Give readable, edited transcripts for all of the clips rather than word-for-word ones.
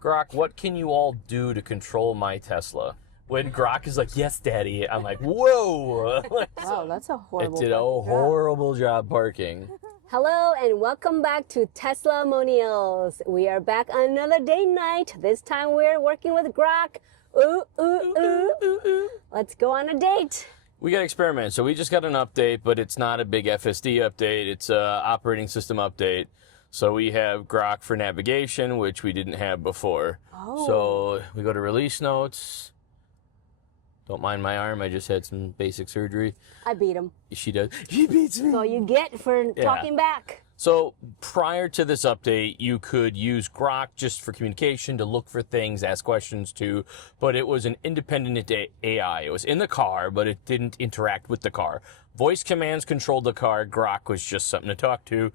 Grok, what can you all do to control my Tesla? When Grok is like, yes, Daddy, I'm like, whoa. Wow, that's a horrible It did a horrible job parking. Hello and welcome back to Tesla Monials. We are back on another date night. This time we're working with Grok. Ooh, ooh, ooh, ooh, ooh. Let's go on a date. We got to experiment. So we just got an update, but it's not a big FSD update. It's a operating system update. So we have Grok for navigation, which we didn't have before. Oh. So we go to release notes. Don't mind my arm. I just had some basic surgery. I beat him. She does. She beats me. So you get for talking back. So prior to this update, you could use Grok just for communication, to look for things, ask questions to, but it was an independent AI. It was in the car, but it didn't interact with the car. Voice commands controlled the car. Grok was just something to talk to.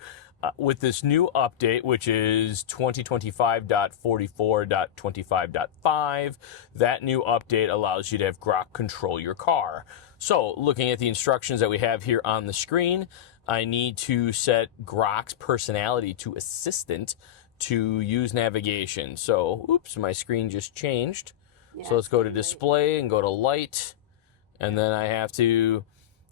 With this new update, which is 2025.44.25.5, that new update allows you to have Grok control your car. So looking at the instructions that we have here on the screen, I need to set Grok's personality to assistant to use navigation. So, oops, my screen just changed. Yeah, so let's go to display and go to light. And then I have to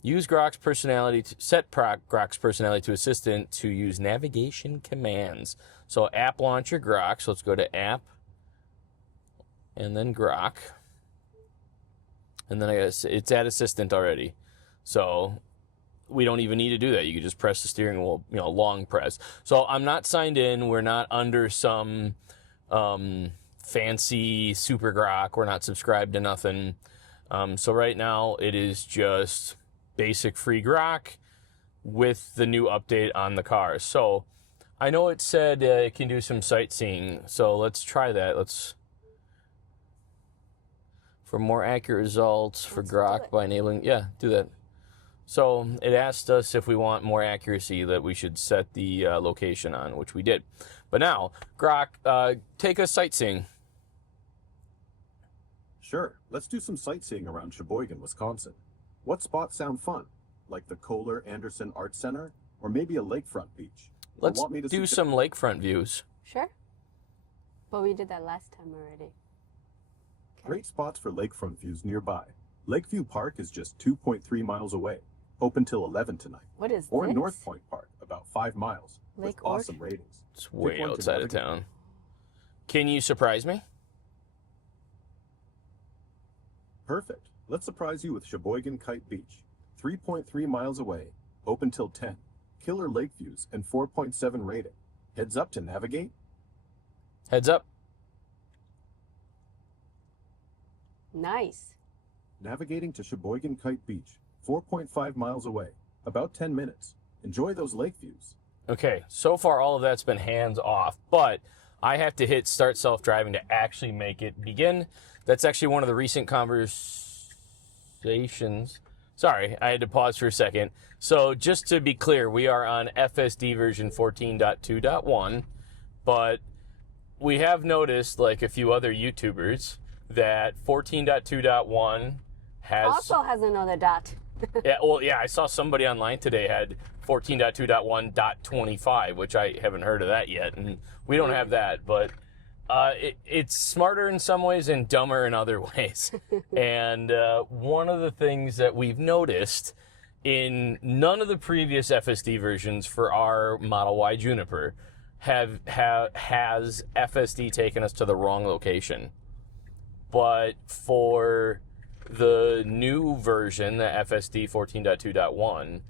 use Grok's personality to set Grok's personality to assistant to use navigation commands. So app launcher Grok. So let's go to app and then Grok. And then it's at assistant already. So we don't even need to do that. You can just press the steering wheel, long press. So I'm not signed in. We're not under some fancy super Grok. We're not subscribed to nothing. So right now it is just basic free Grok with the new update on the car. So I know it said it can do some sightseeing. So let's try that. For more accurate results for Grok by enabling, do that. So it asked us if we want more accuracy that we should set the location on, which we did. But now, Grok, take us sightseeing. Sure, let's do some sightseeing around Sheboygan, Wisconsin. What spots sound fun? Like the Kohler Anderson Art Center, or maybe a lakefront beach? Let's do some lakefront views. Sure. But we did that last time already. Okay. Great spots for lakefront views nearby. Lakeview Park is just 2.3 miles away. Open till 11 tonight. What is or this? North Point Park, about 5 miles. Lake with awesome ratings. It's way outside of town. Can you surprise me? Perfect. Let's surprise you with Sheboygan Kite Beach. 3.3 miles away. Open till 10. Killer lake views and 4.7 rating. Heads up to navigate. Heads up. Nice. Navigating to Sheboygan Kite Beach. 4.5 miles away. About 10 minutes. Enjoy those lake views. Okay, so far all of that's been hands off, but I have to hit start self-driving to actually make it begin. That's actually one of the recent conversations. Sorry, I had to pause for a second. So just to be clear, we are on FSD version 14.2.1, but we have noticed, like a few other YouTubers, that 14.2.1 also has another dot. Yeah, I saw somebody online today had 14.2.1.25, which I haven't heard of that yet, and we don't have that, but it's smarter in some ways and dumber in other ways. And one of the things that we've noticed in none of the previous FSD versions for our Model Y Juniper has FSD taken us to the wrong location. But for the new version, the FSD 14.2.1,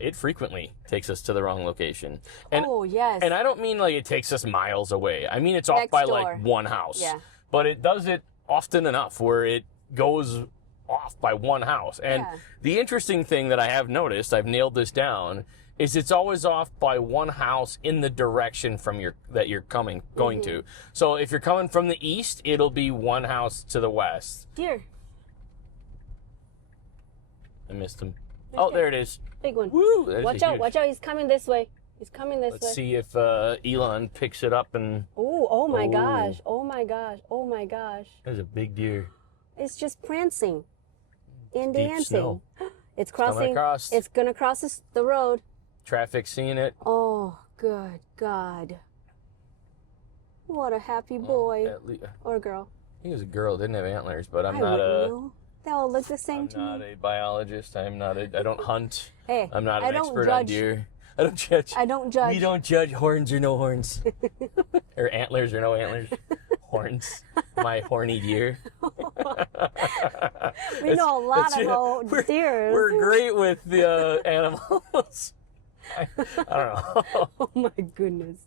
it frequently takes us to the wrong location. And, oh, yes. And I don't mean like it takes us miles away. I mean it's off by like one house. Yeah. But it does it often enough where it goes off by one house. And the interesting thing that I have noticed, I've nailed this down, is it's always off by one house in the direction from that you're going to. So if you're coming from the east, it'll be one house to the west. Deer. I missed him. Oh, there it is. Big one. Woo! Watch out, watch out. He's coming this way. He's coming this way. Let's see if Elon picks it up and... Ooh, oh my gosh. Oh my gosh. Oh my gosh. There's a big deer. It's just prancing and dancing. Snow. It's crossing. It's going to cross the road. Traffic seeing it. Oh, good God. What a happy boy I or girl. think it was a girl. Didn't have antlers, but I'm I not wouldn't know. They all look the same I'm to not me. a biologist. I don't hunt. Hey, I'm not I an don't expert on judge. deer. I don't judge. I don't judge. We don't judge horns or no horns. Or antlers or no antlers. Horns. My horny deer. We know a lot about deer. We're great with the animals. I don't know. Oh my goodness.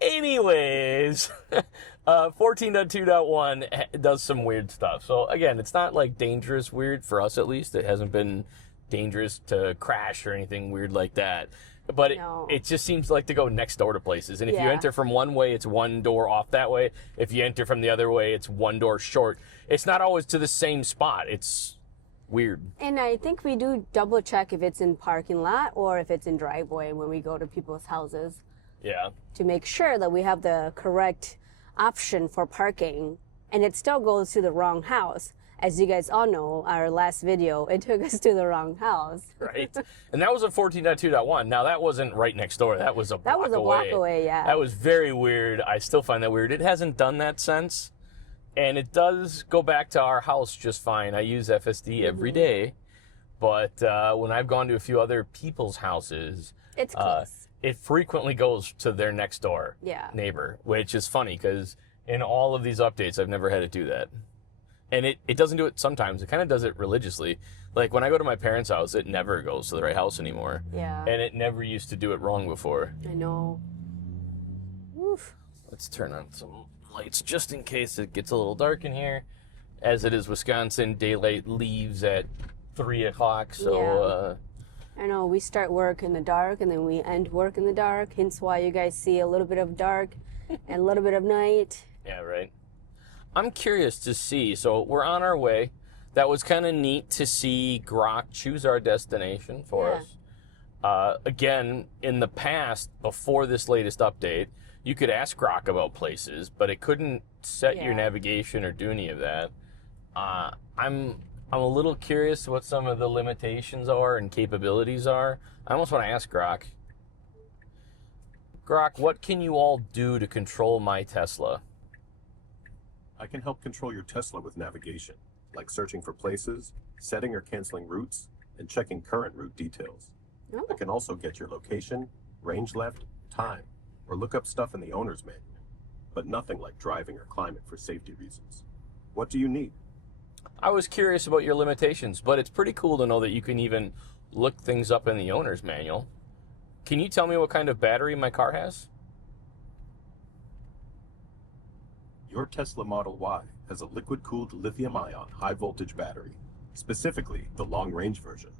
Anyways, 14.2.1 does some weird stuff. So again, it's not like dangerous weird for us at least. It hasn't been dangerous to crash or anything weird like that. But No. it just seems like to go next door to places. And if you Yeah. enter from one way, it's one door off that way. If you enter from the other way, it's one door short. It's not always to the same spot. It's weird. And I think we do double check if it's in parking lot or if it's in driveway when we go to people's houses Yeah. to make sure that we have the correct option for parking. And it still goes to the wrong house. As you guys all know, our last video, it took us to the wrong house. Right. And that was a 14.2.1. Now, that wasn't right next door. That was a block That was a away. block away, yeah. That was very weird. I still find that weird. It hasn't done that since. And it does go back to our house just fine. I use FSD every day. But when I've gone to a few other people's houses, It's close. it frequently goes to their next door Yeah. neighbor, which is funny because in all of these updates, I've never had it do that. And it doesn't do it sometimes. It kind of does it religiously. Like when I go to my parents' house, it never goes to the right house anymore. Yeah. And it never used to do it wrong before. I know. Oof. Let's turn on some lights just in case it gets a little dark in here. As it is Wisconsin, daylight leaves at 3 o'clock. So, I know we start work in the dark and then we end work in the dark. Hence why you guys see a little bit of dark and a little bit of night. yeah, right. I'm curious to see. So we're on our way. That was kind of neat to see Grok choose our destination for Yeah. us. Again, in the past, before this latest update, you could ask Grok about places, but it couldn't set your Yeah. navigation or do any of that. I'm a little curious what some of the limitations are and capabilities are. I almost want to ask Grok. Grok, what can you all do to control my Tesla? I can help control your Tesla with navigation, like searching for places, setting or canceling routes, and checking current route details. Oh. I can also get your location, range left, time, or look up stuff in the owner's manual, but nothing like driving or climate for safety reasons. What do you need? I was curious about your limitations, but it's pretty cool to know that you can even look things up in the owner's manual. Can you tell me what kind of battery my car has? Your Tesla Model Y has a liquid-cooled lithium-ion high-voltage battery, specifically the long-range version.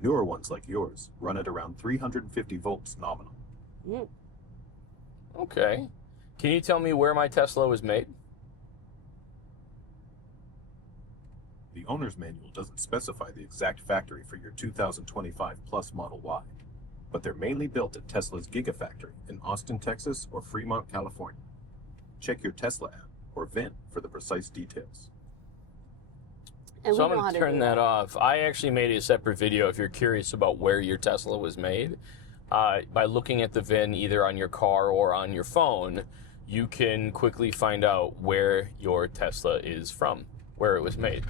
Newer ones like yours run at around 350 volts nominal. Mm. Okay. Can you tell me where my Tesla was made? The owner's manual doesn't specify the exact factory for your 2025 Plus Model Y, but they're mainly built at Tesla's Gigafactory in Austin, Texas or Fremont, California. Check your Tesla app or VIN for the precise details. And So we I'm know how going to to turn do that off. I actually made a separate video if you're curious about where your Tesla was made. By looking at the VIN either on your car or on your phone, you can quickly find out where your Tesla is from, where it was made.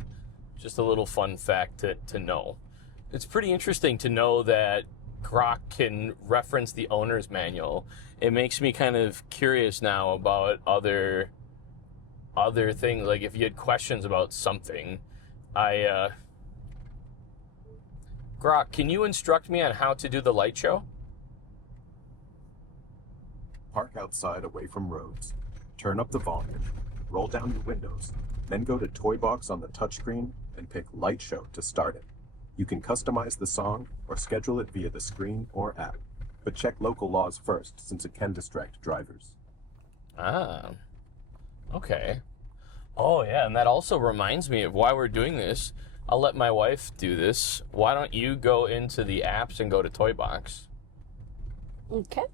Just a little fun fact to know. It's pretty interesting to know that Grok can reference the owner's manual. It makes me kind of curious now about other things. Like if you had questions about something, Grok, can you instruct me on how to do the light show? Park outside away from roads. Turn up the volume. Roll down your windows. Then go to Toy Box on the touchscreen and pick Light Show to start it. You can customize the song or schedule it via the screen or app. But check local laws first, since it can distract drivers. Ah, okay. Oh, yeah, and that also reminds me of why we're doing this. I'll let my wife do this. Why don't you go into the apps and go to Toy Box? Okay.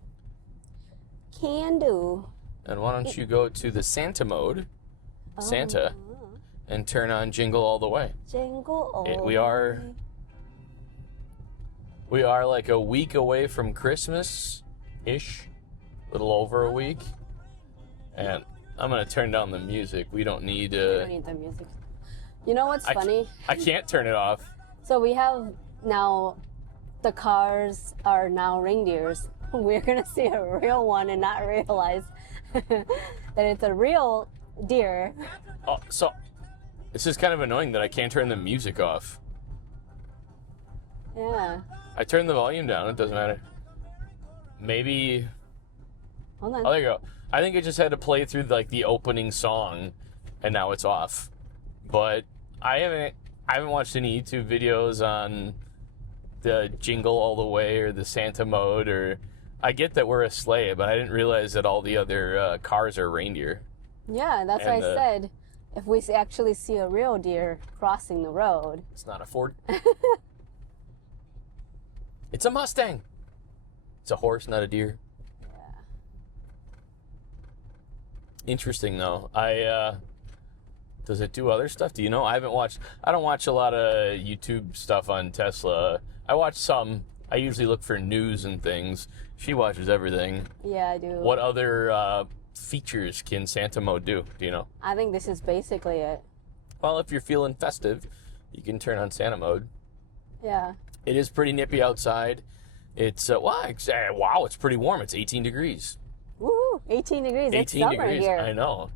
Can do. And why don't you go to the Santa mode, Santa, Oh. and turn on Jingle All the Way. Jingle all We the are way. like a week away from Christmas-ish, a little over a week. And I'm going to turn down the music. We don't need... We don't need the music. You know what's funny? I can't turn it off. So we have now, the cars are now reindeers. We're going to see a real one and not realize that it's a real deer. Oh, so this is kind of annoying that I can't turn the music off. Yeah. I turned the volume down. It doesn't matter. Maybe... Hold on. Oh, there you go. I think it just had to play through like the opening song, and now it's off. But I haven't watched any YouTube videos on the Jingle All the Way or the Santa mode, or I get that we're a sleigh, but I didn't realize that all the other cars are reindeer. Yeah, that's why I said if we actually see a real deer crossing the road. It's not a Ford. It's a Mustang. It's a horse, not a deer. Yeah. Interesting though. Does it do other stuff? Do you know? I don't watch a lot of YouTube stuff on Tesla. I watch some. I usually look for news and things. She watches everything. Yeah, I do. What other features can Santa mode do? Do you know? I think this is basically it. Well, if you're feeling festive, you can turn on Santa mode. Yeah. It is pretty nippy outside. It's wow, it's pretty warm. It's 18 degrees. Woohoo! 18 degrees. 18 It's summer degrees. here. I know.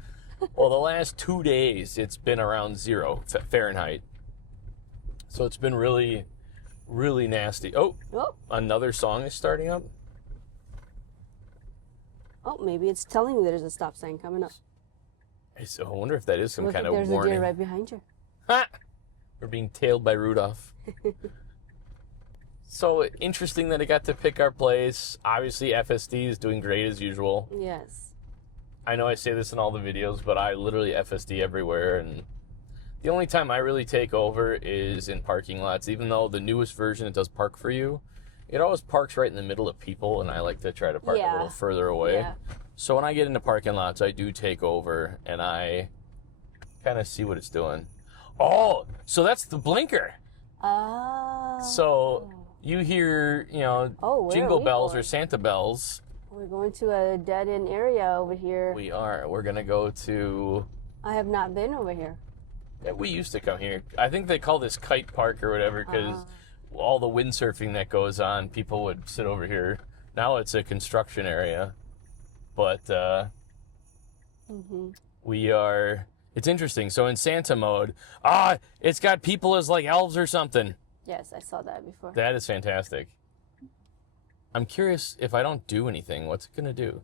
Well, the last 2 days, it's been around 0 Fahrenheit. So it's been really, really nasty. Oh, Oh, another song is starting up. maybe it's telling me there's a stop sign coming up. I wonder if that is some Look, kind of there's warning. a deer right behind you. Ha! We're being tailed by Rudolph. So interesting that it got to pick our place. Obviously, FSD is doing great as usual. Yes. I know I say this in all the videos, but I literally FSD everywhere, and the only time I really take over is in parking lots. Even though the newest version, it does park for you, it always parks right in the middle of people, and I like to try to park a little further away. Yeah. So when I get into parking lots, I do take over, and I kind of see what it's doing. Oh, so that's the blinker. Oh. So you hear, where are jingle we bells going? or Santa bells. We're going to a dead-end area over here. We are. We're going to go to... I have not been over here. Yeah, we used to come here. I think they call this Kite Park or whatever because all the windsurfing that goes on, people would sit over here. Now it's a construction area. But we are... It's interesting. So in Santa mode, it's got people as like elves or something. Yes, I saw that before. That is fantastic. I'm curious if I don't do anything, what's it going to do?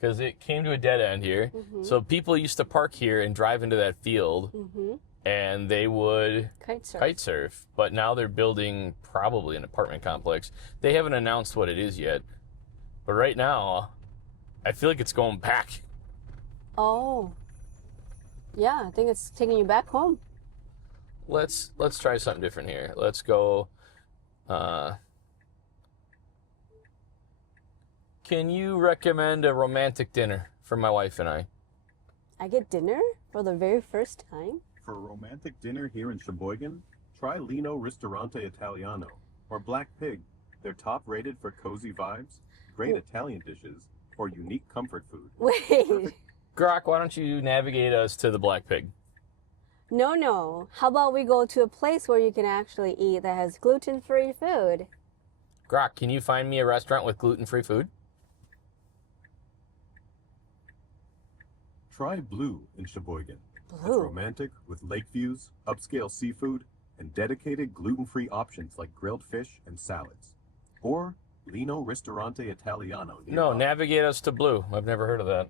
Because it came to a dead end here. So people used to park here and drive into that field, and they would Kite surf. But now they're building probably an apartment complex. They haven't announced what it is yet. But right now, I feel like it's going back. Oh. Yeah, I think it's taking you back home. Let's try something different here. Let's go... Can you recommend a romantic dinner for my wife and I? I get dinner for the very first time? For a romantic dinner here in Sheboygan, try Lino Ristorante Italiano or Black Pig. They're top rated for cozy vibes, great Italian dishes, or unique comfort food. Wait. Grok, why don't you navigate us to the Black Pig? No. How about we go to a place where you can actually eat that has gluten-free food? Grok, can you find me a restaurant with gluten-free food? Try Blue in Sheboygan. It's Blue. romantic with lake views, upscale seafood, and dedicated gluten-free options like grilled fish and salads. Or Lino Ristorante Italiano. No, nearby. navigate us to Blue. I've never heard of that.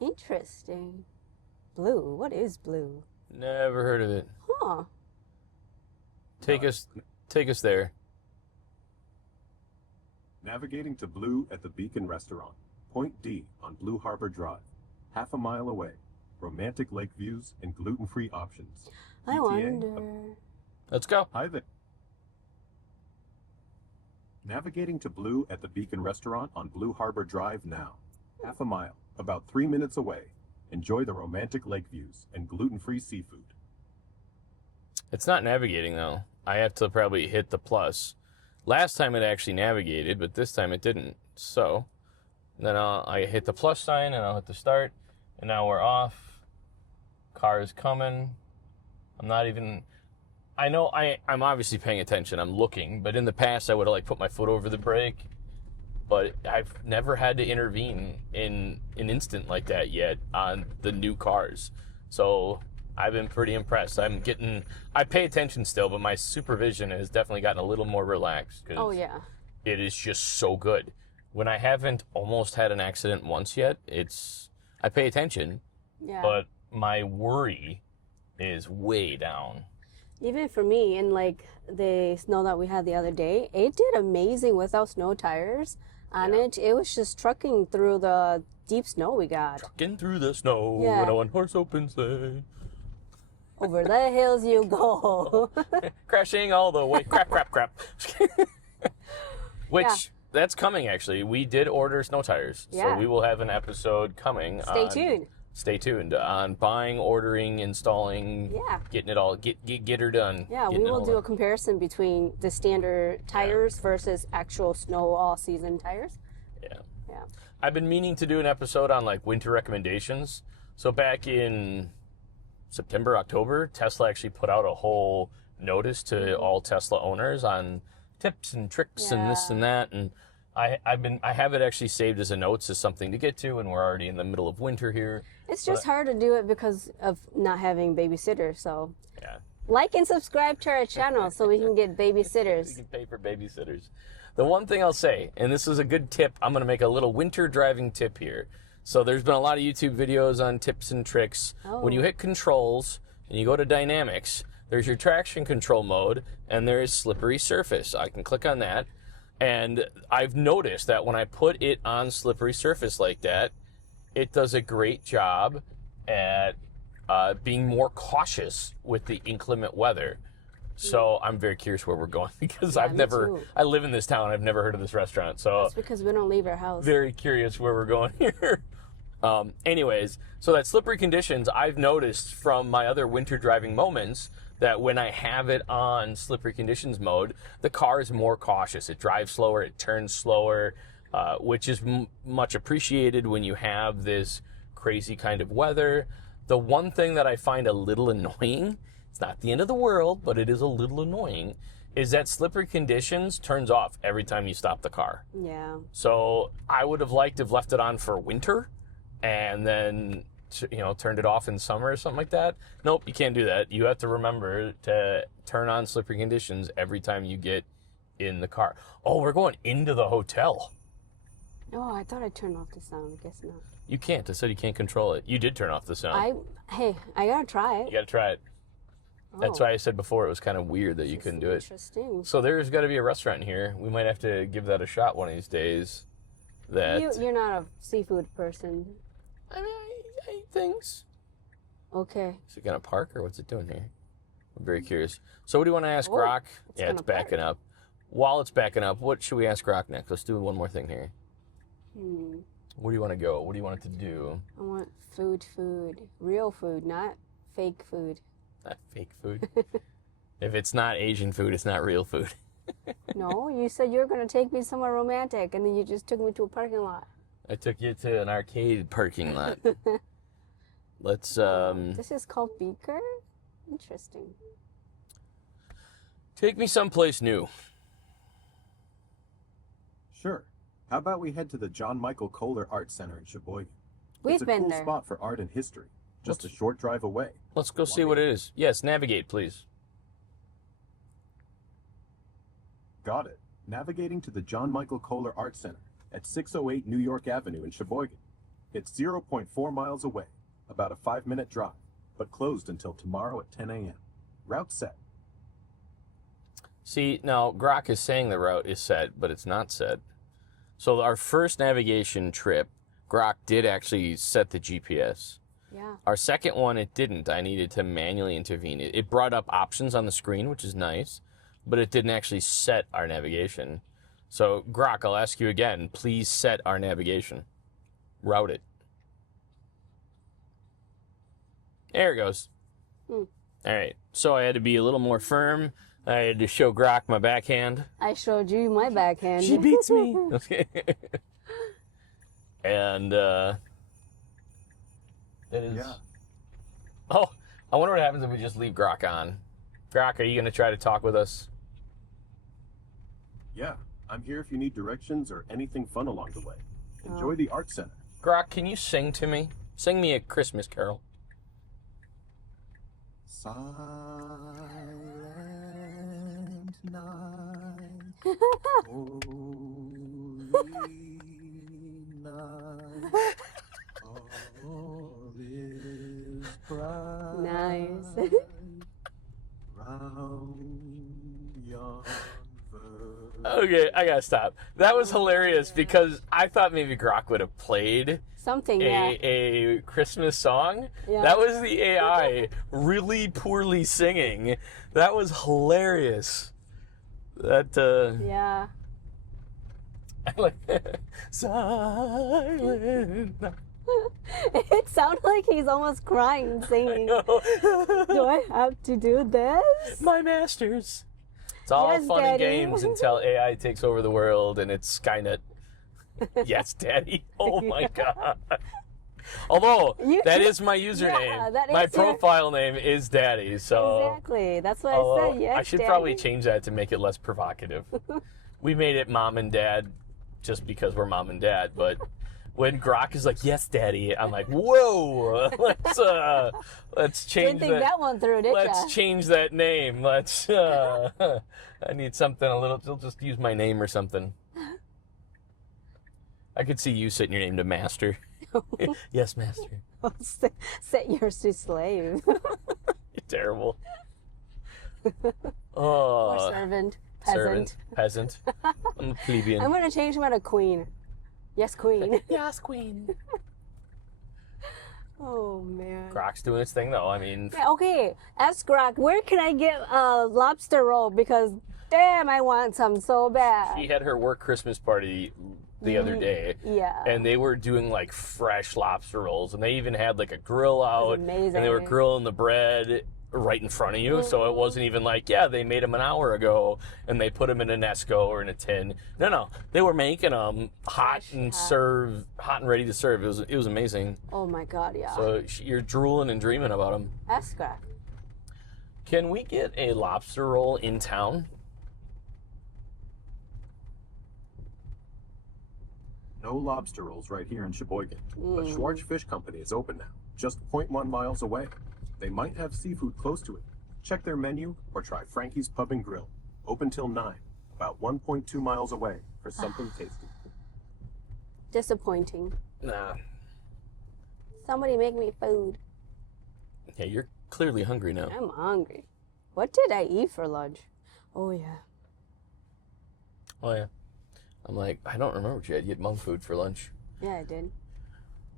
Interesting. Blue. What is blue? Never heard of it. Huh. Take us there. Navigating to Blue at the Beacon Restaurant. Point D on Blue Harbor Drive. Half a mile away. Romantic lake views and gluten-free options. I ETA wonder. Let's go. Hi there. Navigating to Blue at the Beacon Restaurant on Blue Harbor Drive now. Half a mile, about 3 minutes away. Enjoy the romantic lake views and gluten-free seafood. It's not navigating, though. I have to probably hit the plus. Last time it actually navigated, but this time it didn't. So, Then I hit the plus sign, and I'll hit the start. And now we're off. Car is coming. I'm not even... I know I'm obviously paying attention. I'm looking. But in the past, I would have like put my foot over the brake. But I've never had to intervene in an instant like that yet on the new cars. So I've been pretty impressed. I pay attention still, but my supervision has definitely gotten a little more relaxed. Oh, yeah. It is just so good. When I haven't almost had an accident once yet, I pay attention, Yeah. but my worry is way down. Even for me, in like the snow that we had the other day, it did amazing without snow tires on it. It was just trucking through the deep snow we got. Trucking through the snow Yeah. in a one-horse open sleigh. Over the hills you go. Crashing all the way. Crap. Which, Yeah. that's coming actually. We did order snow tires. Yeah. So we will have an episode coming. Stay tuned on buying, ordering, installing, Yeah. getting it all, get her done. Yeah, we getting it will all do a done. comparison between the standard tires versus actual snow all-season tires. Yeah. Yeah. I've been meaning to do an episode on like winter recommendations. So back in September, October, Tesla actually put out a whole notice to all Tesla owners on tips and tricks and this and that. And I have it actually saved as a notes as something to get to, and we're already in the middle of winter here. It's just hard to do it because of not having babysitters. So Yeah. like and subscribe to our channel so we can get You babysitters. can pay for babysitters. The one thing I'll say, and this is a good tip, I'm going to make a little winter driving tip here. So there's been a lot of YouTube videos on tips and tricks. When you hit controls and you go to dynamics, there's your traction control mode, and there is slippery surface. I can click on that. And I've noticed that when I put it on slippery surface like that, it does a great job at being more cautious with the inclement weather. So I'm very curious where we're going because me too. I live in this town. I've never heard of this restaurant. So It's because we don't leave our house. very curious where we're going here. Anyways, so that slippery conditions, I've noticed from my other winter driving moments that when I have it on slippery conditions mode, the car is more cautious. It drives slower, it turns slower, which is much appreciated when you have this crazy kind of weather. The one thing that I find a little annoying, it's not the end of the world, but it is a little annoying, is that slippery conditions turns off every time you stop the car. Yeah. So I would have liked to have left it on for winter and then, turned it off in summer or something like that. Nope, you can't do that. You have to remember to turn on slippery conditions every time you get in the car. Oh, we're going into the hotel. Oh, I thought I turned off the sound. I guess not. You can't. I said you can't control it. You did turn off the sound. I gotta try You it. got to try it. That's Oh, why I said before it was kind of weird that you couldn't do it. Interesting. So there's got to be a restaurant here. We might have to give that a shot one of these days. You're not a seafood person. I mean, I eat things. Okay. Is it going to park or what's it doing here? I'm very curious. So what do you want to ask Grok? Yeah, it's gonna backing up. While it's backing up, what should we ask Grok next? Let's do one more thing here. Where do you want to go? What do you want it to do? I want food. Real food, not fake food. Not fake food. If it's not Asian food, it's not real food. No, you said you were going to take me somewhere romantic, and then you just took me to a parking lot. I took you to an arcade parking lot. Let's, This is called Beaker? Interesting. take me someplace new. Sure. How about we head to the John Michael Kohler Art Center in Sheboygan? We've It's a been cool there. spot for art and history, just a short drive away. Let's go see what it is. Yes, navigate, please. Got it. Navigating to the John Michael Kohler Art Center at 608 New York Avenue in Sheboygan. It's 0.4 miles away, about a 5-minute drive, but closed until tomorrow at 10 a.m. Route set. See, now Grok is saying the route is set, but it's not set. So our first navigation trip, Grok did actually set the GPS. Yeah. Our second one, it didn't. I needed to manually intervene. It brought up options on the screen, which is nice, but it didn't actually set our navigation. So Grok, I'll ask you again, please set our navigation. Route it. There it goes. All right. So I had to be a little more firm. I had to show Grok my backhand. I showed you my backhand. She beats me. Okay. And that is. Yeah. Oh, I wonder what happens if we just leave Grok on. Grok, are you going to try to talk with us? Yeah, I'm here if you need directions or anything fun along the way. Enjoy the art center. Grok, can you sing to me? Sing me a Christmas carol. Silent night, holy night, all is bright. Nice. Round yon verge. Okay, I gotta stop. That was hilarious because I thought maybe Grok would have played Something, yeah. a Christmas song. Yeah. That was the AI really poorly singing. That was hilarious. That Yeah. Silent. It sounds like he's almost crying, singing. Do I have to do this? My masters. It's all Yes, fun Daddy. and games until AI takes over the world and it's Skynet. Yes, Daddy. Oh my God. Although that is my username. Yeah, that My is your- profile name is Daddy. So Exactly. That's what although I said. Yes, I should Daddy. probably change that to make it less provocative. We made it Mom and Dad just because we're Mom and Dad, but when Grok is like, "Yes, Daddy," I'm like, "Whoa, let's change Didn't think that one through, did Let's ya? change that name. Let's. I need something a little. They'll just use my name or something. I could see you setting your name to Master. Yes, Master. Set yours to slave. You're terrible. Or Oh, servant. Peasant. peasant. I'm a plebeian. I'm going to change him to queen. Yes, queen. Yes, Queen. Oh, man. Grok's doing his thing, though. I mean, Yeah, okay, ask Grok, where can I get a lobster roll? Because, damn, I want some so bad. she had her work Christmas party the other day. Yeah. And they were doing like fresh lobster rolls, and they even had like a grill out, amazing. and they were grilling the bread right in front of you. So it wasn't even like, yeah, they made them an hour ago, and they put them in a Nesco or in a tin. No, they were making them hot and ready to serve. It was amazing. Oh, my God, yeah. So you're drooling and dreaming about them. Ask Grok. Can we get a lobster roll in town? No lobster rolls right here in Sheboygan, but Schwartz Fish Company is open now, just 0.1 miles away. They might have seafood close to it. Check their menu or try Frankie's Pub and Grill, open till 9, about 1.2 miles away for something tasty. Disappointing. Nah. Somebody make me food. Yeah, you're clearly hungry now. I'm hungry. What did I eat for lunch? Oh, yeah. Oh, yeah. I'm like, I don't remember what you had. You had monk food for lunch. Yeah, I did.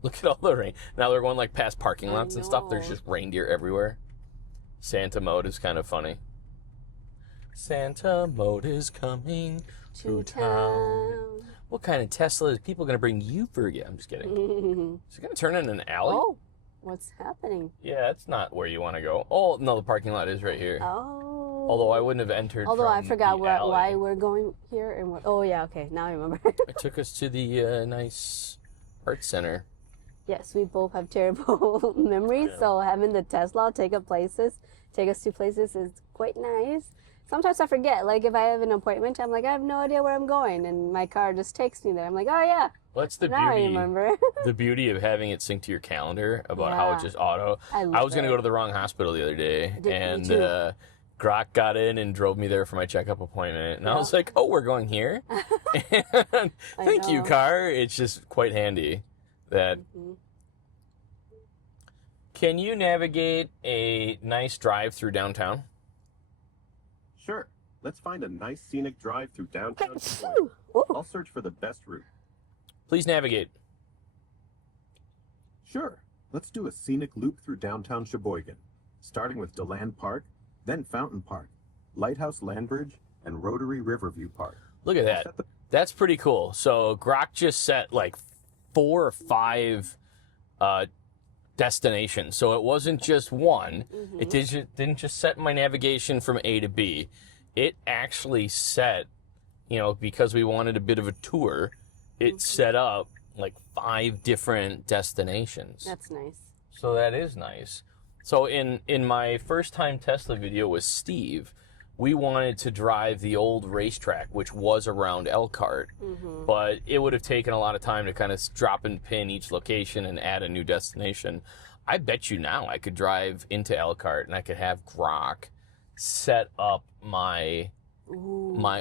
Look at all the rain. Now they're going like past parking lots and stuff. know. There's just reindeer everywhere. Santa mode is kind of funny. Santa mode is coming to town. What kind of Tesla is people going to bring you for you? I'm just kidding. Is it going to turn into an alley? Oh, what's happening? Yeah, that's not where you want to go. Oh, no, the parking lot is right here. Oh. Although I wouldn't have entered Although I from forgot the alley. why we're going here and what. Oh, yeah, okay. Now I remember. It took us to the nice art center. Yes, we both have terrible memories, so having the Tesla take us to places is quite nice. Sometimes I forget, like if I have an appointment, I'm like, I have no idea where I'm going, and my car just takes me there. I'm like, oh yeah, Well, that's the now I beauty. remember. The beauty of having it sync to your calendar about how it Yeah. just auto. I I was going to love go to the wrong hospital the other day, Me and too. Grok got in and drove me there for my checkup appointment. And I was like, oh, we're going here? And thank you, know. car. It's just quite handy that. Mm-hmm. Can you navigate a nice drive through downtown? Sure, let's find a nice scenic drive through downtown Sheboygan. Ooh. I'll search for the best route. Please navigate. Sure, let's do a scenic loop through downtown Sheboygan, starting with DeLand Park, then Fountain Park, Lighthouse Landbridge, and Rotary Riverview Park. Look at that. That's pretty cool. So Grok just set like 4 or 5 destinations. So it wasn't just one. Mm-hmm. It didn't just set my navigation from A to B. It actually set, because we wanted a bit of a tour, it set up like 5 different destinations. That's nice. So that is nice. So in my first time Tesla video with Steve, we wanted to drive the old racetrack, which was around Elkhart, but it would have taken a lot of time to kind of drop and pin each location and add a new destination. I bet you now I could drive into Elkhart and I could have Grok set up my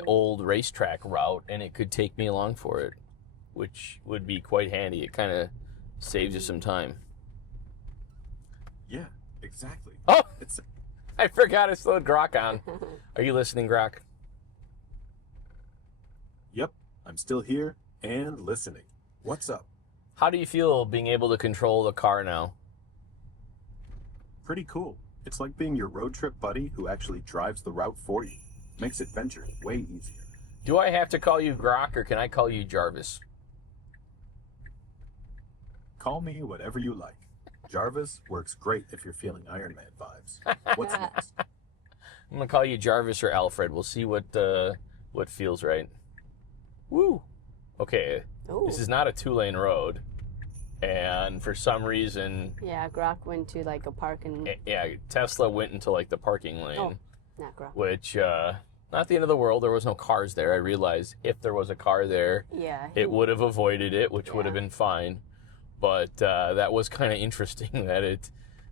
old racetrack route, and it could take me along for it, which would be quite handy. It kind of saves you some time. Yeah, exactly. Oh! It's I forgot I slowed Grok on. Are you listening, Grok? Yep, I'm still here and listening. What's up? How do you feel being able to control the car now? Pretty cool. It's like being your road trip buddy who actually drives the route for you. Makes adventure way easier. Do I have to call you Grok, or can I call you Jarvis? Call me whatever you like. Jarvis works great if you're feeling Iron Man vibes. What's next? I'm gonna call you Jarvis or Alfred. We'll see what feels right. Woo. Okay. Ooh. This is not a 2-lane road, and for some reason, Yeah, Grok went to like a park and Tesla went into like the parking lane, Oh, not Grok. which not the end of the world. There was no cars there. I realized if there was a car there, Yeah. it would have avoided it, which would have Yeah. been fine. But that was kind of interesting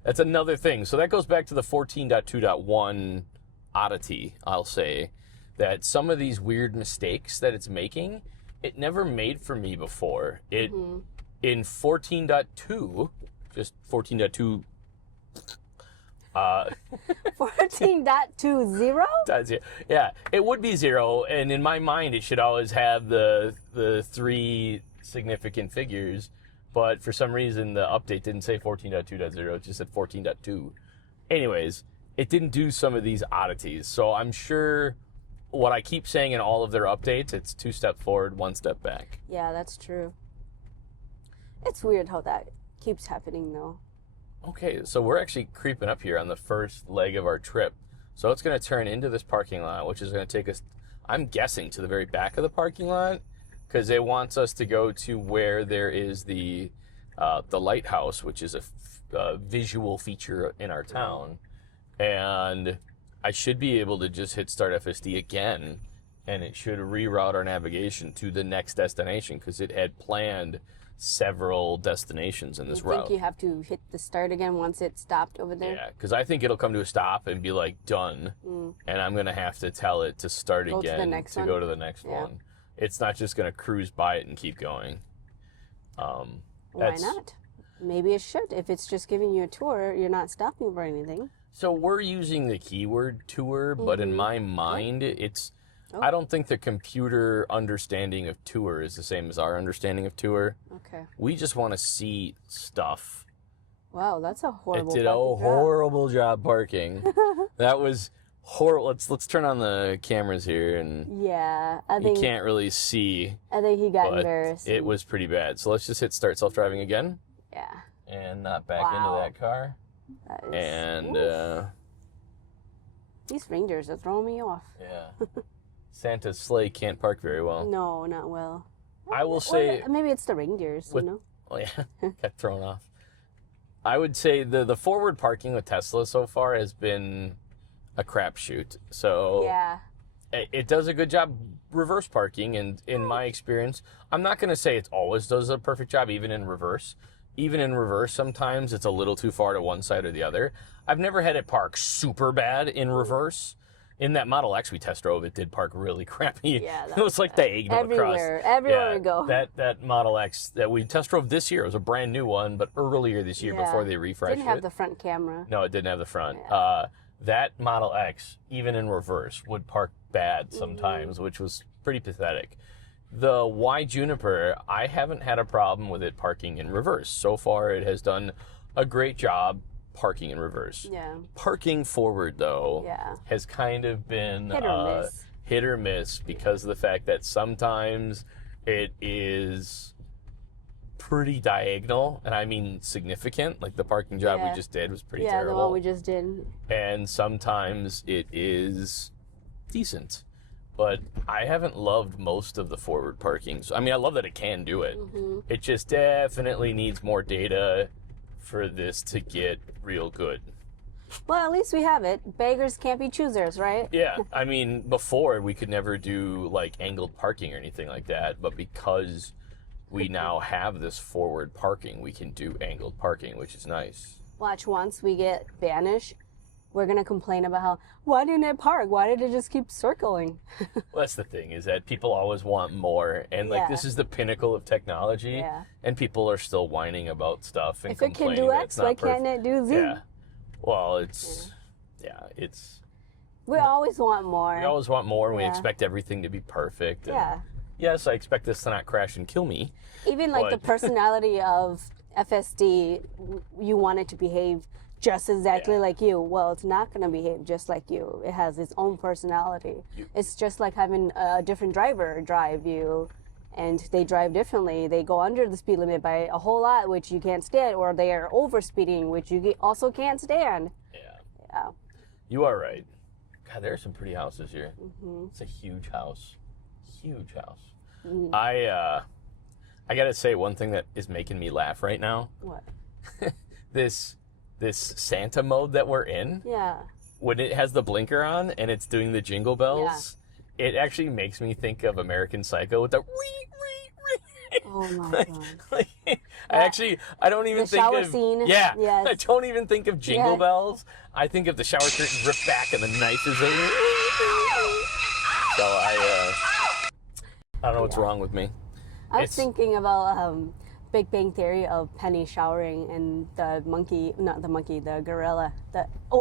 that's another thing. So that goes back to the 14.2.1 oddity, I'll say, that some of these weird mistakes that it's making, it never made for me before. It in 14.2, just 14.2 14.20? That's it. Yeah, it would be 0, and in my mind, it should always have the 3 significant figures. But for some reason, the update didn't say 14.2.0; it just said 14.2. Anyways, it didn't do some of these oddities. So I'm sure what I keep saying in all of their updates, it's 2 steps forward, 1 step back. Yeah, that's true. It's weird how that keeps happening though. Okay, so we're actually creeping up here on the first leg of our trip. So it's going to turn into this parking lot, which is going to take us, I'm guessing, to the very back of the parking lot, because it wants us to go to where there is the lighthouse, which is a visual feature in our town. And I should be able to just hit Start FSD again, and it should reroute our navigation to the next destination, because it had planned several destinations in this You route. think you have to hit the start again once it stopped over there? Yeah, because I think it'll come to a stop and be like done, and I'm gonna have to tell it to start Go to the again next to one? go to the next Yeah. one. It's not just gonna cruise by it and keep going. Why That's- not? Maybe it should. If it's just giving you a tour, you're not stopping for anything. So we're using the keyword tour, but in my mind, it's. I don't think the computer understanding of tour is the same as our understanding of tour. Okay. We just want to see stuff. Wow, that's a horrible. It did a parking job. horrible job parking. That was horrible. Let's turn on the cameras here, and Yeah, I you think can't really see, I think he got but embarrassed. it was pretty bad. So let's just hit start self-driving again, Yeah, and not back Wow. into that car. that is, And oof. These reindeers are throwing me off. yeah, Santa's sleigh can't park very well. No, not well. I will say, Well, maybe it's the reindeers. with- You know. oh yeah, got thrown off. I would say the forward parking with Tesla so far has been a crapshoot. So Yeah. it does a good job reverse parking, and in my experience, I'm not going to say it always does a perfect job, even in reverse. Even in reverse, sometimes it's a little too far to one side or the other. I've never had it park super bad in reverse. In that Model X we test drove, it did park really crappy. Yeah, that it was like diagonal across. Everywhere we go. That Model X that we test drove this year, it was a brand new one, but earlier this year Yeah. before they refreshed Didn't have it. the front camera. No, it didn't have the front. Yeah. That Model X, even in reverse, would park bad sometimes, which was pretty pathetic. The Y Juniper, I haven't had a problem with it parking in reverse. So far, it has done a great job parking in reverse. Yeah. Parking forward, though, Yeah. has kind of been Hit or miss. hit or miss because of the fact that sometimes it is pretty diagonal, and I mean significant. Like the parking job we Yeah. just did was pretty Yeah, terrible. the one we just did. And sometimes it is decent. but I haven't loved most of the forward parkings. I mean, I love that it can do it. Mm-hmm. It just definitely needs more data for this to get real good. Well, at least we have it. Beggars can't be choosers, right? Yeah, I mean, before we could never do like angled parking or anything like that, but because we now have this forward parking, we can do angled parking, which is nice. Watch, once we get banished, we're going to complain about how, why didn't it park? Why did it just keep circling? Well, that's the thing, is that people always want more, and like Yeah. this is the pinnacle of technology, Yeah. and people are still whining about stuff and If it can complaining do that X, it's why not can't perfect. it do Z? Yeah. Well, it's it's We always want more. we always want more, and we Yeah. expect everything to be perfect. And Yeah. yes, I expect this to not crash and kill me. Even like the But- personality of FSD, you want it to behave just exactly Yeah. like you. Well, it's not going to behave just like you. It has its own personality. It's just like having a different driver drive you, and they drive differently. They go under the speed limit by a whole lot, which you can't stand, or they are over speeding, which you also can't stand. Yeah. Yeah. You are right. God, there are some pretty houses here. Mm-hmm. It's a huge house. Huge house. I gotta say, one thing that is making me laugh right now, What? this Santa mode that we're in, Yeah. when it has the blinker on and it's doing the jingle bells, it actually makes me think of American Psycho with the Oh my god. like, I don't even The think shower of scene. Yeah, Yes. I don't even think of jingle Yeah. bells. I think of the shower curtain ripped back and the knife is there. So I don't know what's wrong with me. I was It's- thinking about Big Bang Theory of Penny showering and the monkey, not the monkey, the gorilla,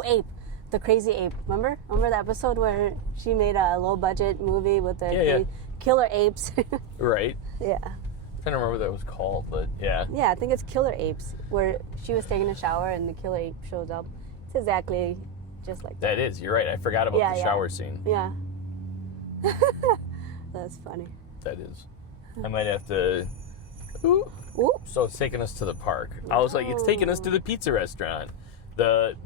ape, the crazy ape. Remember that episode where she made a low budget movie with the Yeah. killer apes? Right. Yeah. I don't remember what that was called, but yeah. Yeah, I think it's Killer Apes, where she was taking a shower and the killer ape shows up. It's exactly just like that. That is, you're right. I forgot about Yeah, the yeah. shower scene. Yeah. That's funny. That is. I might have to. Ooh. Oops. So it's taking us to the park. I was like, it's taking us to the pizza restaurant, the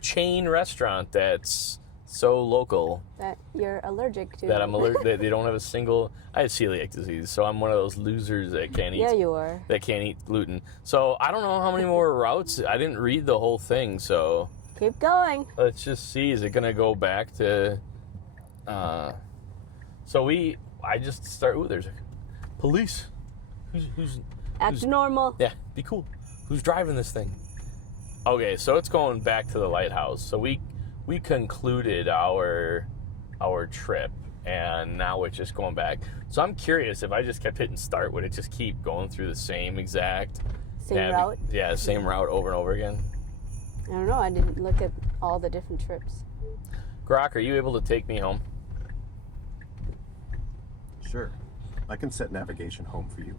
chain restaurant that's so local That you're allergic to. that I'm allergic. That they don't have a single. I have celiac disease, so I'm one of those losers that can't eat. Yeah, you are. That can't eat gluten. So I don't know how many more routes. I didn't read the whole thing, so Keep going. let's just see. Is it gonna go back to? I just start. Ooh, there's a police. Who's Act normal. Yeah, be cool. Who's driving this thing? Okay, so it's going back to the lighthouse. So we concluded our trip, and now it's just going back. So I'm curious, if I just kept hitting start, would it just keep going through the same exact Same route. Yeah, same route over and over again. I don't know. I didn't look at all the different trips. Grok, are you able to take me home? Sure. I can set navigation home for you.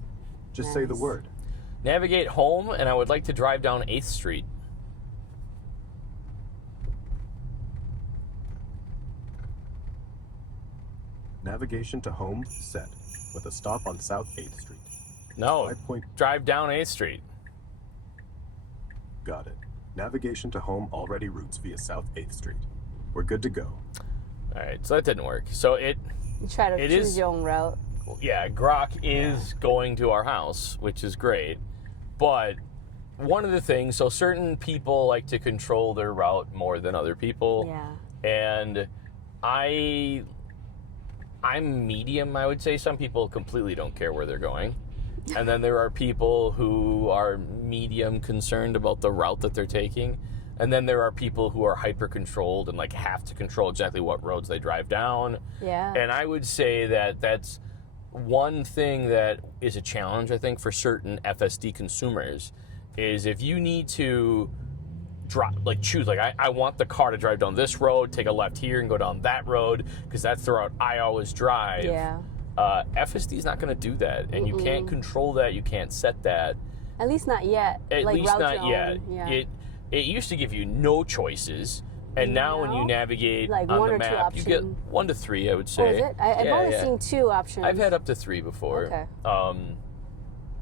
Just say the Nice. word. Navigate home, and I would like to drive down 8th Street. Navigation to home set, with a stop on South 8th Street. No, 5 drive down 8th Street. Got it. Navigation to home already routes via South 8th Street. We're good to go. All right, so that didn't work. So You try to It choose is- your own route. yeah, Grok is going to our house, which is great. But one of the things, so certain people like to control their route more than other people. Yeah. And I'm medium, I would say. Some people completely don't care where they're going. And then there are people who are medium concerned about the route that they're taking. And then there are people who are hyper controlled and like have to control exactly what roads they drive down. Yeah. And I would say that that's one thing that is a challenge, I think, for certain FSD consumers, is if you need to choose, I want the car to drive down this road, take a left here and go down that road, because that's the route I always drive. Yeah. FSD is not going to do that, and you can't control that, you can't set that. At least not yet. At like least route not your yet. own. Yeah. It used to give you no choices, and now when you Now? navigate Like on one the or two map, you get option. 1 to 3, I would say. Oh, is it? I've Yeah, only yeah. seen 2 options. I've had up to 3 before. Okay.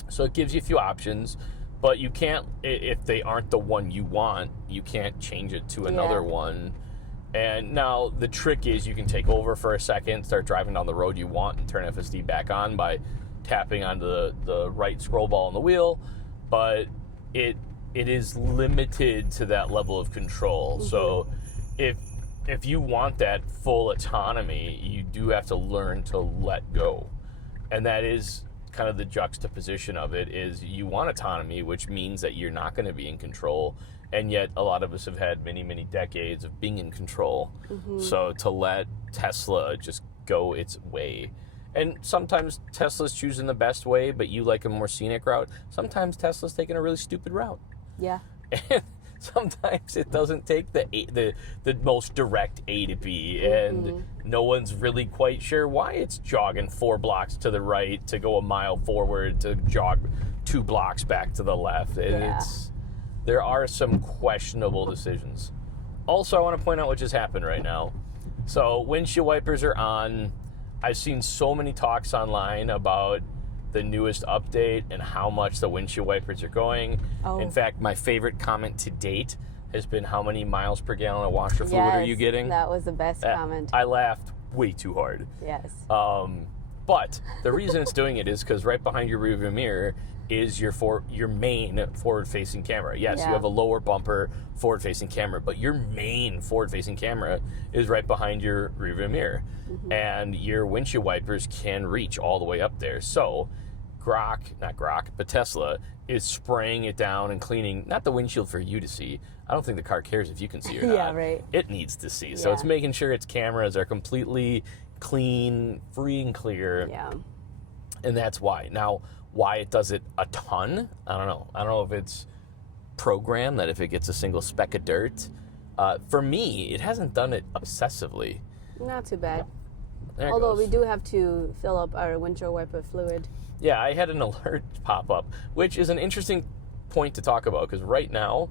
So it gives you a few options, but you can't, if they aren't the one you want, you can't change it to another one. And now the trick is you can take over for a second, start driving down the road you want, and turn FSD back on by tapping onto the right scroll ball on the wheel. But it is limited to that level of control. So if you want that full autonomy, you do have to learn to let go. And that is kind of the juxtaposition of it, is you want autonomy, which means that you're not going to be in control. And yet a lot of us have had many, many decades of being in control. So to let Tesla just go its way. And sometimes Tesla's choosing the best way, but you like a more scenic route. Sometimes Tesla's taking a really stupid route. Yeah. And sometimes it doesn't take the most direct A to B, and no one's really quite sure why it's jogging 4 blocks to the right to go a mile forward to jog 2 blocks back to the left. And there are some questionable decisions. Also, I want to point out what just happened right now. So windshield wipers are on. I've seen so many talks online about the newest update and how much the windshield wipers are going. In fact, my favorite comment to date has been, how many miles per gallon of washer fluid are you getting? That was the best comment. I laughed way too hard. Yes. But the reason it's doing it is because right behind your rearview mirror is your main forward-facing camera. Yes, you have a lower bumper forward-facing camera, but your main forward-facing camera is right behind your rearview mirror. And your windshield wipers can reach all the way up there. So but Tesla is spraying it down and cleaning, not the windshield for you to see. I don't think the car cares if you can see or not. Yeah, right. It needs to see. So it's making sure its cameras are completely clean, free and clear. Yeah. And that's why. Now, why it does it a ton, I don't know. I don't know if it's programmed that if it gets a single speck of dirt. For me, it hasn't done it obsessively. Not too bad. There it Although goes. we do have to fill up our windshield wiper fluid. Yeah, I had an alert pop up, which is an interesting point to talk about, because right now,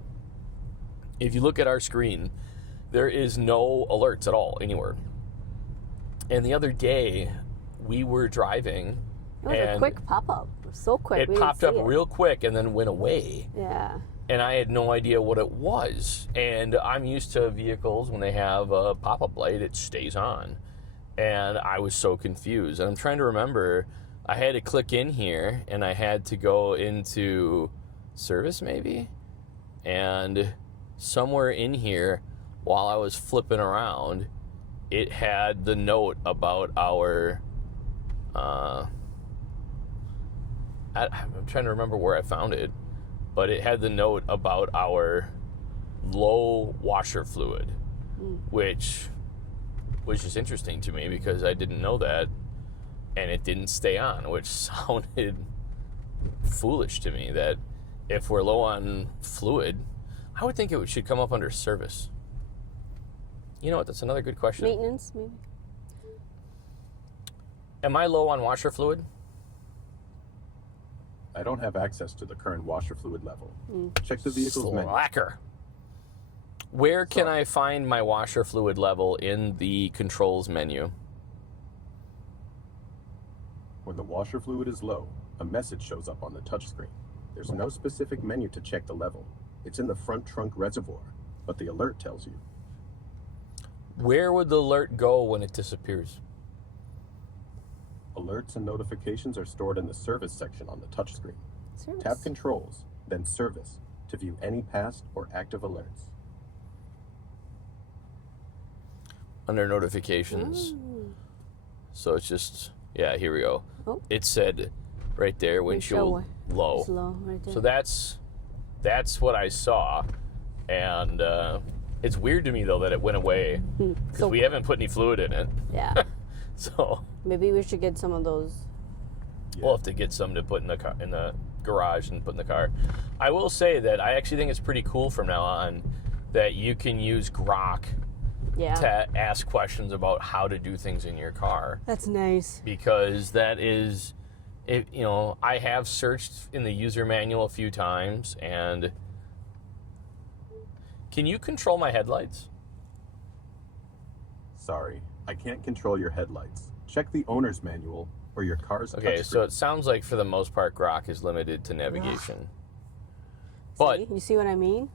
if you look at our screen, there is no alerts at all anywhere. And the other day, we were driving. It was a quick pop-up. So quick. It popped up real quick and then went away. Yeah. And I had no idea what it was. And I'm used to vehicles, when they have a pop-up light, it stays on. And I was so confused. And I'm trying to remember, I had to click in here, and I had to go into service maybe? And somewhere in here, while I was flipping around, it had the note about our... I'm trying to remember where I found it, but it had the note about our low washer fluid, which was just interesting to me because I didn't know that, and it didn't stay on, which sounded foolish to me, that if we're low on fluid, I would think it should come up under service. You know what, that's another good question. Maintenance, maybe? Am I low on washer fluid? I don't have access to the current washer fluid level. Check the vehicle's menu. Slacker. Where can I find my washer fluid level in the controls menu? When the washer fluid is low, a message shows up on the touchscreen. There's no specific menu to check the level. It's in the front trunk reservoir, but the alert tells you. Where would the alert go when it disappears? Alerts and notifications are stored in the service section on the touchscreen. Service. Tap Controls, then Service, to view any past or active alerts. Under notifications. So it's just, yeah, here we go. It said right there, windshield low. It's low right there. So that's what I saw. And it's weird to me, though, that it went away. Because we haven't put any fluid in it. Yeah. So maybe we should get some of those. we'll have to get some to put in the car, in the garage and put in the car. I will say that I actually think it's pretty cool from now on that you can use Grok to ask questions about how to do things in your car. That's nice. Because that is, you know, I have searched in the user manual a few times, and can you control my headlights? Sorry, I can't control your headlights. Check the owner's manual or your car's Okay, touchscreen. so it sounds like for the most part Grok is limited to navigation. But See? You see what I mean?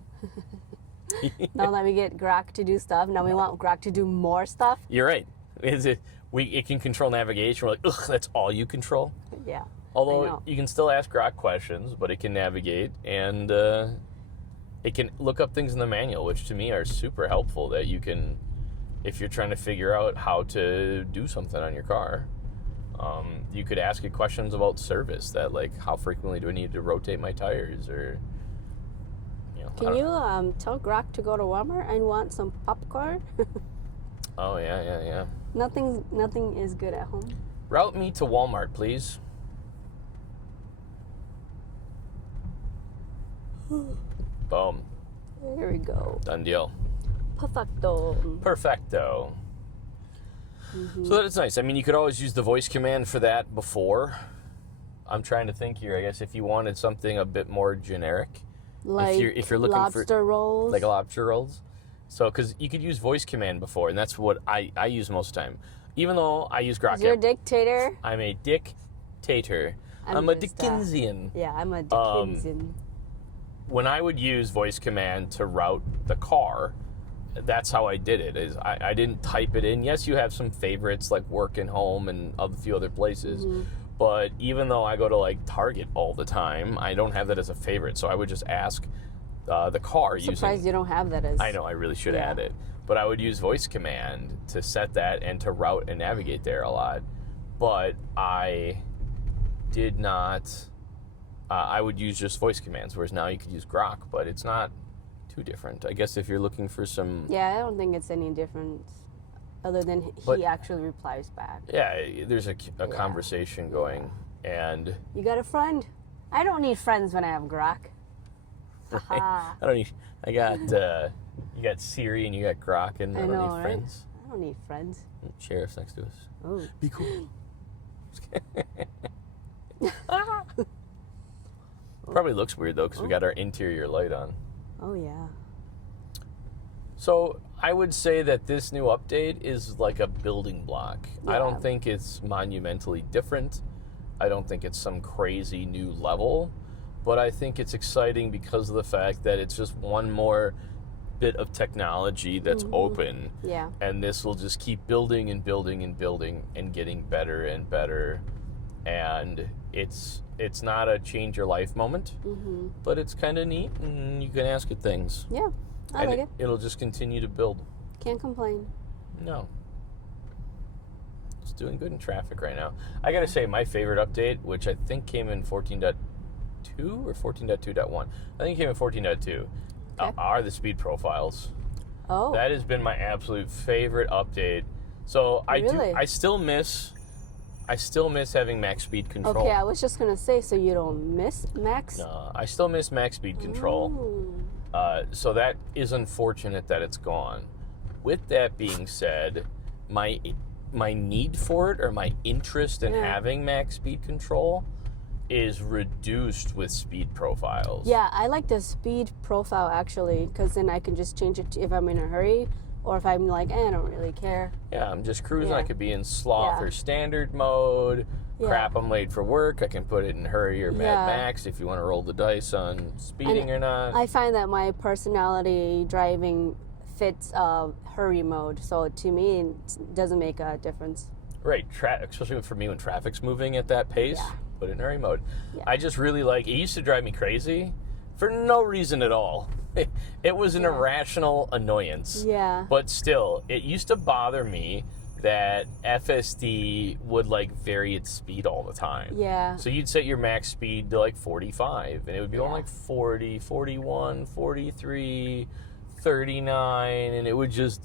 Now that we get Grok to do stuff, now we want Grok to do more stuff. You're right. It can control navigation. We're like, ugh, that's all you control? Yeah. I Although know. you can still ask Grok questions, but it can navigate, and it can look up things in the manual, which to me are super helpful, that you can, if you're trying to figure out how to do something on your car, you could ask it questions about service, that like, how frequently do I need to rotate my tires, or, you know. Can you tell Grok to go to Walmart and want some popcorn? Oh, yeah. Nothing is good at home. Route me to Walmart, please. Boom. There we go. Done deal. Perfecto. Perfecto. So that's nice. I mean, you could always use the voice command for that before. I'm trying to think here. I guess if you wanted something a bit more generic, Like if you're looking lobster rolls. like lobster rolls. So, because you could use voice command before, and that's what I use most of the time. Even though I use Grok. You're a dictator. I'm a dictator. I'm a just, Dickensian. Yeah, I'm a Dickensian. When I would use voice command to route the car, that's how I did it. Is I didn't type it in. Yes, you have some favorites like work and home and a few other places. But even though I go to like Target all the time, I don't have that as a favorite. So I would just ask the car using. Surprised you don't have that as. I know, I really should add it. But I would use voice command to set that and to route and navigate there a lot. But I did not. I would use just voice commands, whereas now you could use Grok, but it's not too different. I guess if you're looking for some. Yeah, I don't think it's any different, other than he actually replies back. Yeah, there's a conversation going, and. You got a friend? I don't need friends when I have Grok. I don't need. I got. You got Siri and you got Grok, and I don't need friends. I don't need friends. Sheriff's next to us. Oh. Be cool. Probably looks weird though, because we got our interior light on. Oh yeah. So I would say that this new update is like a building block. I don't think it's monumentally different. I don't think it's some crazy new level, but I think it's exciting because of the fact that it's just one more bit of technology that's open. Yeah. And this will just keep building and building and building and getting better and better. And it's not a change your life moment, but it's kind of neat, and you can ask it things. Yeah, I like it. It'll just continue to build. Can't complain. No. It's doing good in traffic right now. I gotta say, my favorite update, which I think came in 14.2 or 14.2.1, I think it came in 14.2, are the speed profiles. Oh. That has been my absolute favorite update. So Really? I still miss having max speed control. Okay, I was just gonna say, so you don't miss max? No, I still miss max speed control. Ooh. So that is unfortunate that it's gone. With that being said, my need for it, or my interest in having max speed control, is reduced with speed profiles. Yeah, I like the speed profile actually, because then I can just change it if I'm in a hurry, or if I'm like, I don't really care. Yeah, I'm just cruising. Yeah. I could be in sloth or standard mode. Yeah. Crap, I'm late for work. I can put it in hurry or Mad Max if you want to roll the dice on speeding or not. I find that my personality driving fits hurry mode, so to me it doesn't make a difference. Right, especially for me when traffic's moving at that pace, put it in hurry mode. Yeah. I just really like, it used to drive me crazy for no reason at all. It was an irrational annoyance. Yeah. But still, it used to bother me that FSD would like vary its speed all the time. Yeah. So you'd set your max speed to like 45, and it would be going like 40, 41, 43, 39, and it would just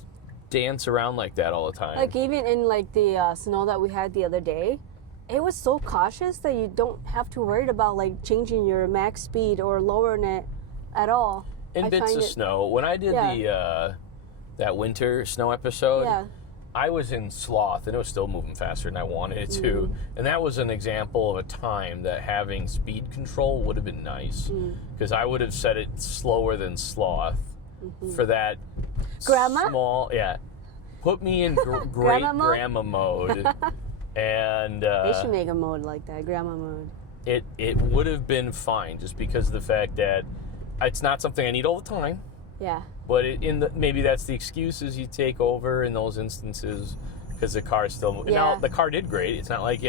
dance around like that all the time. Like even in like the snow that we had the other day, it was so cautious that you don't have to worry about like changing your max speed or lowering it at all. In bits of snow. When I did the that winter snow episode, I was in sloth, and it was still moving faster than I wanted it to. And that was an example of a time that having speed control would have been nice, because I would have set it slower than sloth for that small. Yeah, put me in great grandma mode, and they should make a mode like that, grandma mode. It would have been fine, just because of the fact that it's not something I need all the time. Yeah. But maybe that's the excuses you take over in those instances because the car is still. Yeah. Now the car did great. It's not like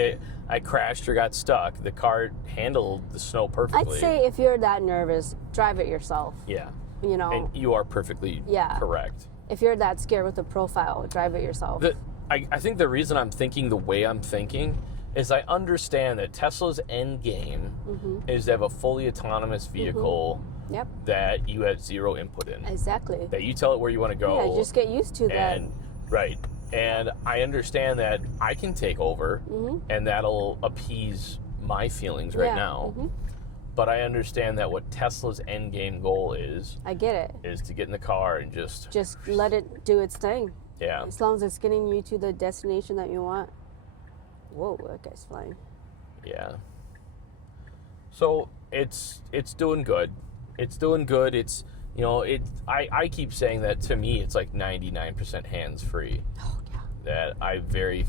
I crashed or got stuck. The car handled the snow perfectly. I'd say if you're that nervous, drive it yourself. Yeah. You know. And you are perfectly correct. If you're that scared with the profile, drive it yourself. I think the reason I'm thinking the way I'm thinking is I understand that Tesla's end game is to have a fully autonomous vehicle Yep. that you have zero input in. Exactly. That you tell it where you want to go. Yeah, just get used to that. Right. And I understand that I can take over and that'll appease my feelings right now. But I understand that what Tesla's end game goal is. I get it. Is to get in the car and just let it do its thing. Yeah. As long as it's getting you to the destination that you want. Whoa, that guy's flying. Yeah. So it's doing good. It's doing good. It's I keep saying that to me it's like 99% hands free. Oh yeah. That I very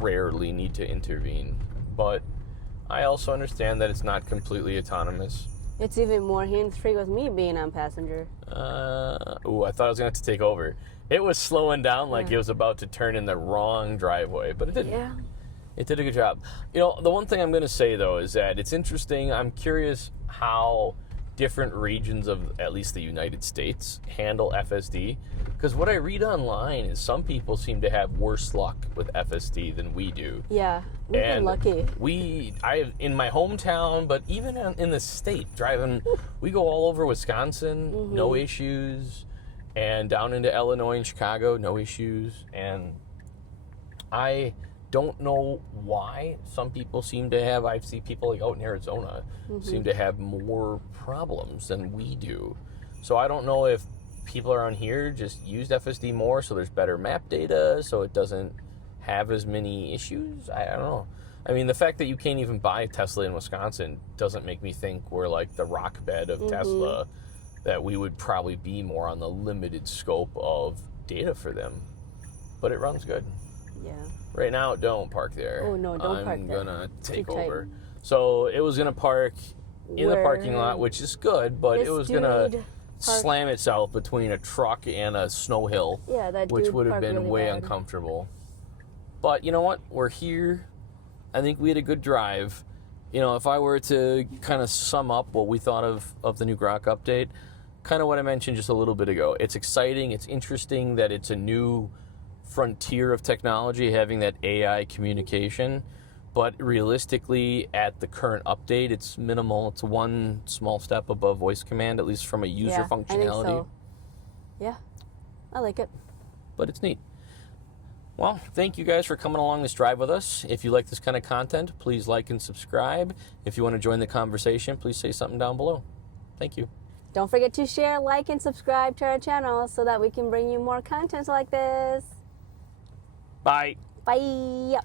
rarely need to intervene. But I also understand that it's not completely autonomous. It's even more hands-free with me being on passenger. I thought I was going to have to take over. It was slowing down like it was about to turn in the wrong driveway, but it didn't. Yeah. It did a good job. The one thing I'm going to say, though, is that it's interesting. I'm curious how different regions of at least the United States handle FSD. Because what I read online is some people seem to have worse luck with FSD than we do. Yeah, we've been lucky. In my hometown, but even in the state, driving, we go all over Wisconsin, no issues, and down into Illinois and Chicago, no issues. And I don't know why some people seem to have, I see people like out in Arizona seem to have more problems than we do. So I don't know if people around here just used FSD more so there's better map data so it doesn't have as many issues. I don't know. I mean, the fact that you can't even buy a Tesla in Wisconsin doesn't make me think we're like the rock bed of Tesla, that we would probably be more on the limited scope of data for them. But it runs good. Yeah. Right now, don't park there. Oh, no, don't park there. I'm gonna take Too tight. over. So it was gonna park in the parking lot, which is good, but it was gonna slam itself between a truck and a snow hill, which would have been really way bad. uncomfortable. But you know what? We're here. I think we had a good drive. If I were to kind of sum up what we thought of the new Grok update, kind of what I mentioned just a little bit ago. It's exciting. It's interesting that it's a new frontier of technology, having that AI communication. But realistically, at the current update, it's minimal. It's one small step above voice command, at least from a user functionality. I think so. Yeah, I like it. But it's neat. Well, thank you guys for coming along this drive with us. If you like this kind of content, please like and subscribe. If you want to join the conversation, please say something down below. Thank you. Don't forget to share, like, and subscribe to our channel so that we can bring you more content like this. Bye. Bye.